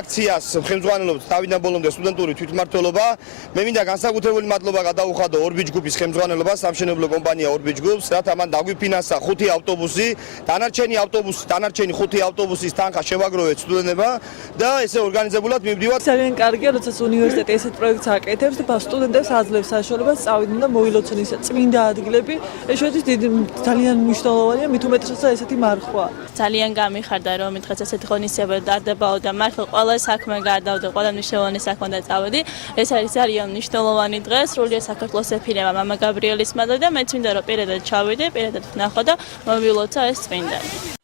აქციას ხელმძღვანელობს თავიდან ბოლომდე სტუდენტური თვითმმართველობა. მე მინდა განსაკუთრებული მადლობა გადავუხადო ორბიჯ გრუპის ხელმძღვანელობას, სამშენებლო კომპანია ორბიჯ გრუპს, რათა მან დაგვიფინანსა 5 ავტობუსი, დანარჩენი 5 ავტობუსის თანხა შევაგროვეთ სტუდენტებმა და ესე ორგანიზებულად მივდივართ. ძალიან კარგია, როდესაც უნივერსიტეტი ესეთ პროექტს აკეთებს და სტუდენტებს აძლევს საშუალებას წავიდნენ და მოილოცონ ის წმინდა ადგილები. ეს ძალიან მნიშვნელოვანია, მით უმეტესად ესეთი მარხვა. ძალიან გამიხარდა, რომ მითხაც ესეთი ღონისძიება დადებაო და მართლა ყველა საქმე გადავდე, ყველა მნიშვნელოვანი საქმე და წავედი. ეს არის ძალიან მნიშვნელოვანი დღე, სრულიად საქართველოს ეფინება მამა გაბრიელის მადლი და მეც მინდა რომ პირადად ჩავიდე, პირადად ვნახო და მოვილოცა ეს წმინდანი.